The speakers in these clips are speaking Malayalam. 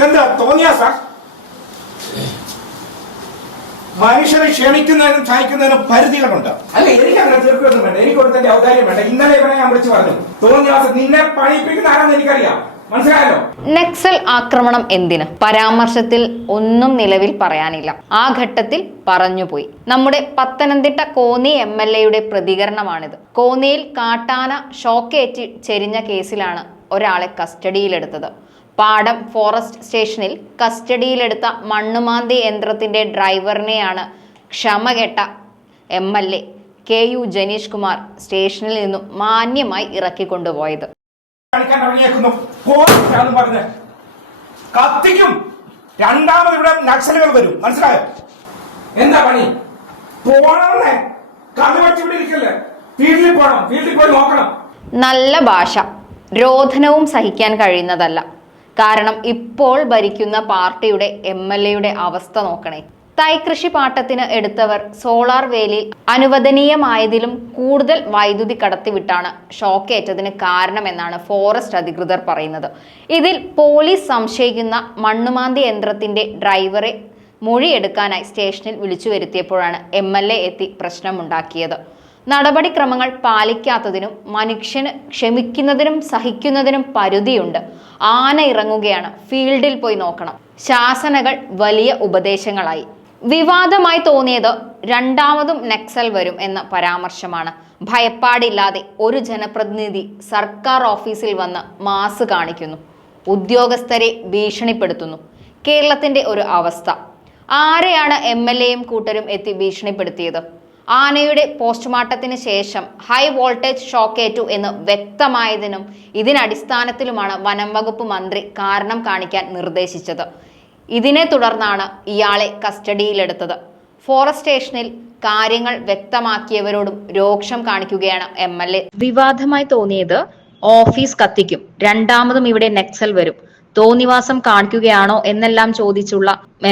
ഇതെന്താ തോന്നിയാ സാർ? മനുഷ്യരെ ക്ഷണിക്കുന്നതിനും സഹായിക്കുന്നതിനും പരിധികളുണ്ട്. അല്ല, എനിക്ക് അങ്ങനെ തീർക്കൊന്നും വേണ്ട, എനിക്ക് കൊടുത്തതിന്റെ ഔദാര്യം വേണ്ട. ഇന്നലെ ഇവനെ ഞാൻ വിളിച്ചു പറഞ്ഞു, തോന്നിയാസം നിന്നെ പണിയിപ്പിക്കുന്ന ആരാന്ന് എനിക്കറിയാം, മനസ്സിലായല്ലോ. നക്സൽ ആക്രമണം എന്തിന്? പരാമർശത്തിൽ ഒന്നും നിലവിൽ പറയാനില്ല. ആ ഘട്ടത്തിൽ പറഞ്ഞുപോയി. നമ്മുടെ പത്തനംതിട്ട കോന്നി MLA പ്രതികരണമാണിത്. കോന്നിയിൽ കാട്ടാന ഷോക്കേറ്റ് ചെരിഞ്ഞ കേസിലാണ് ഒരാളെ കസ്റ്റഡിയിലെടുത്തത്. പാടം ഫോറസ്റ്റ് സ്റ്റേഷനിൽ കസ്റ്റഡിയിലെടുത്ത മണ്ണുമാന്തി യന്ത്രത്തിന്റെ ഡ്രൈവറിനെയാണ് ക്ഷമകെട്ട MLA KU ജനീഷ് കുമാർ സ്റ്റേഷനിൽ നിന്നും മാന്യമായി ഇറക്കിക്കൊണ്ടുപോയത്. കത്തിക്കും. രണ്ടാമത് ഇവിടെ നക്സലുകൾ വരും, മനസ്സിലായോ? എന്താ പണി? പോണേ, കണ്ണുവച്ച് ഇവിടെ ഇരിക്കല്ലേ, ഫീൽഡിൽ പോണം, ഫീൽഡിൽ പോയി നോക്കണം. നല്ല ഭാഷ രോധനവും സഹിക്കാൻ കഴിയുന്നതല്ല. കാരണം ഇപ്പോൾ ഭരിക്കുന്ന പാർട്ടിയുടെ MLA അവസ്ഥ നോക്കണേ. തൈകൃഷി പാട്ടത്തിന് എടുത്തവർ സോളാർ വേലിയിൽ അനുവദനീയമായതിലും കൂടുതൽ വൈദ്യുതി കടത്തിവിട്ടാണ് ഷോക്കേറ്റതിന് കാരണമെന്നാണ് ഫോറസ്റ്റ് അധികൃതർ പറയുന്നത്. ഇതിൽ പോലീസ് സംശയിക്കുന്ന മണ്ണുമാന്തി യന്ത്രത്തിന്റെ ഡ്രൈവറെ മൊഴിയെടുക്കാനായി സ്റ്റേഷനിൽ വിളിച്ചു വരുത്തിയപ്പോഴാണ് MLA എത്തി പ്രശ്നമുണ്ടാക്കിയത്. നടപടിക്രമങ്ങൾ പാലിക്കാത്തതിനും മനുഷ്യന് ക്ഷമിക്കുന്നതിനും സഹിക്കുന്നതിനും പരിധിയുണ്ട്. ആന ഇറങ്ങുകയാണ്, ഫീൽഡിൽ പോയി നോക്കണം. ശാസനകൾ വലിയ ഉപദേശങ്ങളായി. വിവാദമായി തോന്നിയത് രണ്ടാമതും നക്സൽ വരും എന്ന പരാമർശമാണ്. ഭയപ്പാടില്ലാതെ ഒരു ജനപ്രതിനിധി സർക്കാർ ഓഫീസിൽ വന്ന് മാസ് കാണിക്കുന്നു, ഉദ്യോഗസ്ഥരെ ഭീഷണിപ്പെടുത്തുന്നു. കേരളത്തിന്റെ ഒരു അവസ്ഥ. ആരെയാണ് MLAയും കൂട്ടരും എത്തി ഭീഷണിപ്പെടുത്തിയത്? ആനയുടെ പോസ്റ്റ്മോർട്ടത്തിന് ശേഷം ഹൈ വോൾട്ടേജ് ഷോക്കേറ്റു എന്ന് വ്യക്തമായതിനും ഇതിനടിസ്ഥാനത്തിലുമാണ് വനം വകുപ്പ് മന്ത്രി കാരണം കാണിക്കാൻ നിർദ്ദേശിച്ചത്. ഇതിനെ തുടർന്നാണ് ഇയാളെ കസ്റ്റഡിയിലെടുത്തത്. ഫോറസ്റ്റ് സ്റ്റേഷനിൽ കാര്യങ്ങൾ വ്യക്തമാക്കിയവരോടും രോക്ഷം കാണിക്കുകയാണ് MLA. വിവാദമായി തോന്നിയത് ഓഫീസ് കത്തിക്കും, രണ്ടാമതും ഇവിടെ നക്സൽ വരും, തോന്നിവാസം കാണിക്കുകയാണോ എന്നെല്ലാം ചോദിച്ചുള്ള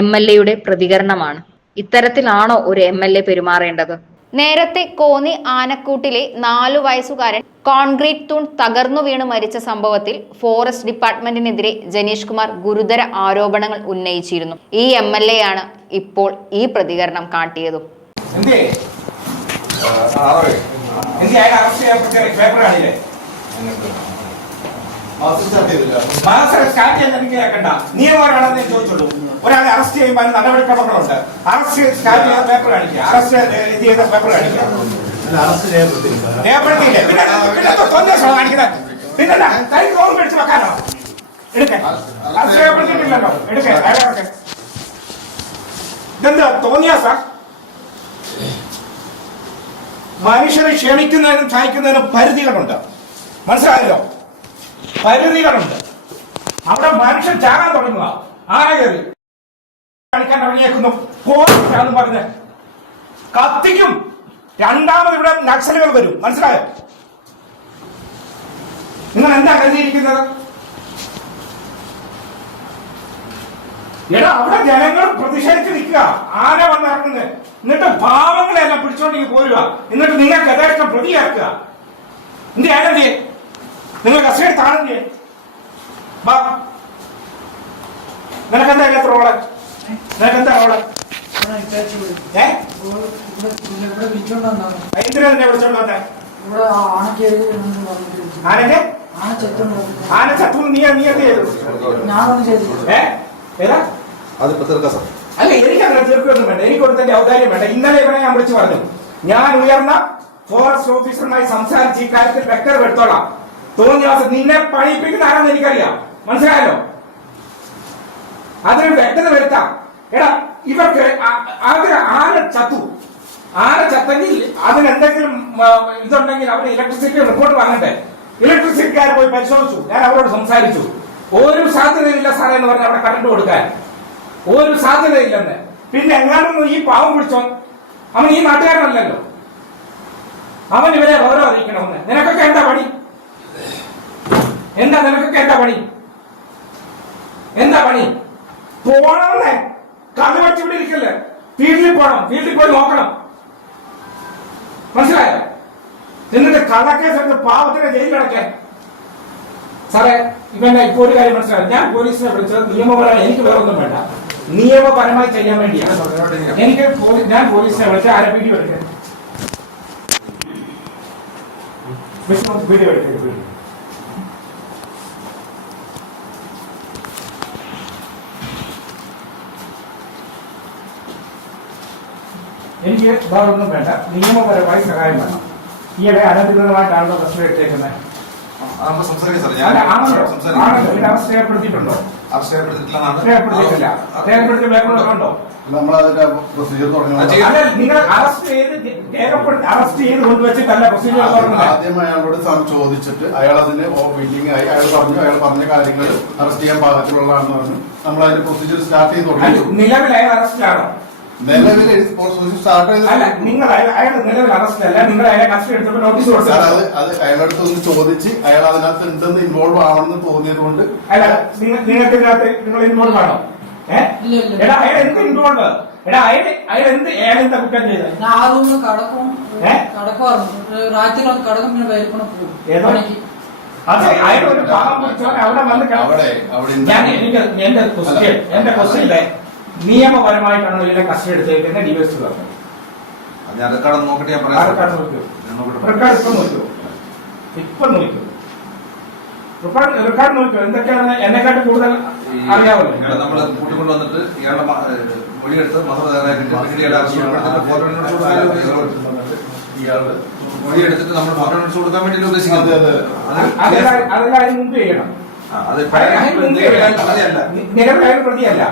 MLA പ്രതികരണമാണ്. ഇത്തരത്തിലാണോ ഒരു MLA പെരുമാറേണ്ടത്? നേരത്തെ കോന്നി ആനക്കൂട്ടിലെ 4 വയസ്സുകാരൻ കോൺക്രീറ്റ് തൂൺ തകർന്നു വീണ് മരിച്ച സംഭവത്തിൽ ഫോറസ്റ്റ് ഡിപ്പാർട്ട്മെന്റിനെതിരെ ജനീഷ് കുമാർ ഗുരുതര ആരോപണങ്ങൾ ഉന്നയിച്ചിരുന്നു. ഈ MLA ആണ് ഇപ്പോൾ ഈ പ്രതികരണം കാട്ടിയതും. നിയമമാണെന്ന് ചോദിച്ചുള്ളൂ. ഒരാളെ അറസ്റ്റ് ചെയ്യുമ്പോൾ നടപടിക്രമങ്ങളുണ്ട്. അറസ്റ്റ് പേപ്പർ കാണിക്കുക, അറസ്റ്റ് ചെയ്ത പേപ്പർ കാണിക്കുക, രേഖപ്പെടുത്തിയില്ലേ? പിന്നെന്താ കൈ ഓർമ്മ മേടിച്ച് വെക്കാനോ? എടുക്കേ, അറസ്റ്റ് രേഖപ്പെടുത്തിയിട്ടില്ലല്ലോ, എടുക്കേ. ഇതെന്താ തോന്നിയാ സാർ? മനുഷ്യരെ ക്ഷണിക്കുന്നതിനും സഹായിക്കുന്നതിനും പരിധികളുണ്ട്, മനസ്സിലായല്ലോ? പരിധികളുണ്ട്. അവിടെ മനുഷ്യൻ ചാകാൻ തുടങ്ങുക. ആന കയറി കളിക്കാൻ തുടങ്ങിയേക്കുന്നു, പോന്ന് പറഞ്ഞ് കത്തിക്കും. രണ്ടാമത് ഇവിടെ നക്സലുകൾ വരും, മനസ്സിലായോ? നിങ്ങൾ എന്താ കരുതിയിരിക്കുന്നത്? എടാ, അവിടെ ജനങ്ങൾ പ്രതിഷേധിച്ച് നിൽക്കുക, ആന വന്നിറങ്ങുന്നത്. എന്നിട്ട് പാവങ്ങളെല്ലാം പിടിച്ചോണ്ടെങ്കിൽ പോരുക. എന്നിട്ട് നിങ്ങൾക്ക് യഥേഷ്ടം പ്രതിയാക്കുക. എന്ത് ചെയ്യാൻ ചെയ്യേ? നിങ്ങൾ കസ്റ്റഡി താഴെ ചെയ്യേ. നിനക്കെന്താ ഇല്ലാത്ത റോള്? നിനക്കെന്താ റോള്? എന്തിനാ നിന്നെ വിളിച്ചോണ്ട് വന്നേ? ആനക്കെ ആന ചത്തു. നീ എന്ത് ചെയ്തു? ഏതാ? അല്ല, എനിക്ക് അങ്ങനെ തീർക്കൊന്നും വേണ്ട, എനിക്ക് കൊടുത്തതിന്റെ ഔദാര്യം വേണ്ട. ഇന്നലെ ഇവനെ ഞാൻ വിളിച്ചു പറഞ്ഞു, ഞാൻ ഉയർന്ന ഫോറസ്റ്റ് ഓഫീസറുമായി സംസാരിച്ച് ഈ കാര്യത്തിൽ വ്യക്തത എടുത്തോളാം. തോന്നിയാസം നിന്നെ പണിയിപ്പിക്കുന്ന ആരാന്ന് എനിക്കറിയാം, മനസ്സിലായല്ലോ? അതിന് വ്യക്തത വരുത്താം. എടാ, ഇവർക്ക് ആന ചത്തു. ആന ചത്തെങ്കിൽ അതിനെന്തെങ്കിലും ഇതുണ്ടെങ്കിൽ അവർ ഇലക്ട്രിസിറ്റി റിപ്പോർട്ട് വാങ്ങട്ടെ. ഇലക്ട്രിസിറ്റിക്കാർ പോയി പരിശോധിച്ചു. ഞാൻ അവരോട് സംസാരിച്ചു. ഒരു സാധ്യതയില്ല സാറേ എന്ന് പറഞ്ഞ് അവിടെ കറണ്ട് കൊടുക്കാൻ ഒരു സാധ്യതയില്ലെന്ന്. പിന്നെ എങ്ങാനും ഈ പാവം പിടിച്ചോ, അവൻ ഈ നാട്ടുകാരനല്ലല്ലോ, അവൻ ഇവരെ ഓരോ അറിയിക്കണമെന്ന്. നിനക്കൊക്കെ എന്താ പണി? നിനക്കൊക്കെ എന്താ പണി? എന്താ പണി? പോണേ, കണ്ണു വച്ച് ഇവിടെ ഇരിക്കല്ലേ, ഫീൽഡിൽ പോണം, ഫീൽഡിൽ പോയി നോക്കണം, മനസ്സിലായോ? എന്നിട്ട് കള്ളക്കേസ് എടുത്ത് പാവത്തിനെ ജയിലിലടക്കാൻ സാറേ ഇവന്റെ ഇപ്പൊ ഒരു കാര്യം മനസ്സിലായി. ഞാൻ പോലീസിനെ വിളിച്ചത് നിയമപരമായി, എനിക്ക് വേറൊന്നും വേണ്ട, നിയമപരമായി ചെയ്യാൻ വേണ്ടിയാണ്. എനിക്ക് ഞാൻ പോലീസിനെ വിളിച്ച ആരെ വീഡിയോ എടുക്കാൻ വീഡിയോ എടുക്കരുത്. എനിക്ക് വേറൊന്നും വേണ്ട, നിയമപരമായി സഹായം വേണം. ഈയിടെ അനധികൃതമായിട്ടാണല്ലോ ബസ് എടുത്തേക്കുന്നത്. അറസ്റ്റ് രേഖപ്പെടുത്തിയിട്ടുണ്ടോ? രേഖപ്പെടുത്തിയിട്ടില്ല. രേഖപ്പെടുത്തിയിട്ടുണ്ടോ? നിങ്ങൾ അറസ്റ്റ് ചെയ്ത് കൊണ്ടുവച്ചിട്ടല്ല പ്രൊസീജിയർ തുടങ്ങുന്നത്. ആദ്യം അയാളോട് ചോദിച്ചിട്ട് അയാൾ അതിന് വെയിറ്റിംഗ് ആയി. അയാൾ പറഞ്ഞ കാര്യങ്ങൾ അറസ്റ്റ് ചെയ്യാൻ പാകത്തിലുള്ളതാണെന്ന് പറഞ്ഞു. നമ്മൾ അതിന്റെ പ്രൊസീജിയർ സ്റ്റാർട്ട് ചെയ്ത് തുടങ്ങി. നിലവിൽ അയാൾ അറസ്റ്റിലാണോ? നിലവിൽ സ്റ്റാർട്ട് ചെയ്ത് നിങ്ങൾ അയാൾ നിലവിൽ അറസ്റ്റിലല്ല, നിങ്ങൾ അയാളെ കസ്റ്റഡി എടുത്തപ്പോൾ നോട്ടീസ് കൊടുത്തത്. അത് അയാളടുത്ത് ഒന്ന് ചോദിച്ച് അയാൾ അതിനകത്ത് ഉണ്ടെന്ന് ഇൻവോൾവ് ആവണമെന്ന് തോന്നിയത് കൊണ്ട്. അല്ല, നിങ്ങൾക്ക് ഇതിനകത്ത് നിങ്ങൾ ഇൻവോൾവ് ആണോ? എടാ അയാൾ എന്ത് ഇൻവോൾവ്? എടാ അയാൾ എന്താ കുറ്റം ചെയ്തത്? അതെ, അയാൾ ഒരു പാവം പിടിച്ചവൻ അവിടെ വന്ന് ഞാൻ എന്റെ ക്വസ്റ്റ്യനിലെ നിയമപരമായിട്ടാണ് ഇതിനെ കസ്റ്റഡി എടുത്തേക്കുന്നത്. ഡിവൈസ് റെക്കോർഡ് നോക്കൂ, ഇപ്പൊ നോക്കൂ, റെക്കോർഡ് നോക്കൂ. എന്തൊക്കെയാണ് എന്നെക്കാട്ട് കൂടുതൽ അറിയാമല്ലോ. നമ്മള് കൂട്ടിക്കൊണ്ട് വന്നിട്ട് ഇയാളുടെ മൊഴിയെടുത്ത് മൊഴിയെടുത്തിട്ട് നമ്മൾ ഫോട്ടോ നോട്ട്സ് കൊടുക്കാൻ വേണ്ടി ഉദ്ദേശിക്കുന്നത്. അതെല്ലാം അതിന് മുമ്പ് ചെയ്യണം. അത് നിലവിലായ പ്രതിയല്ല.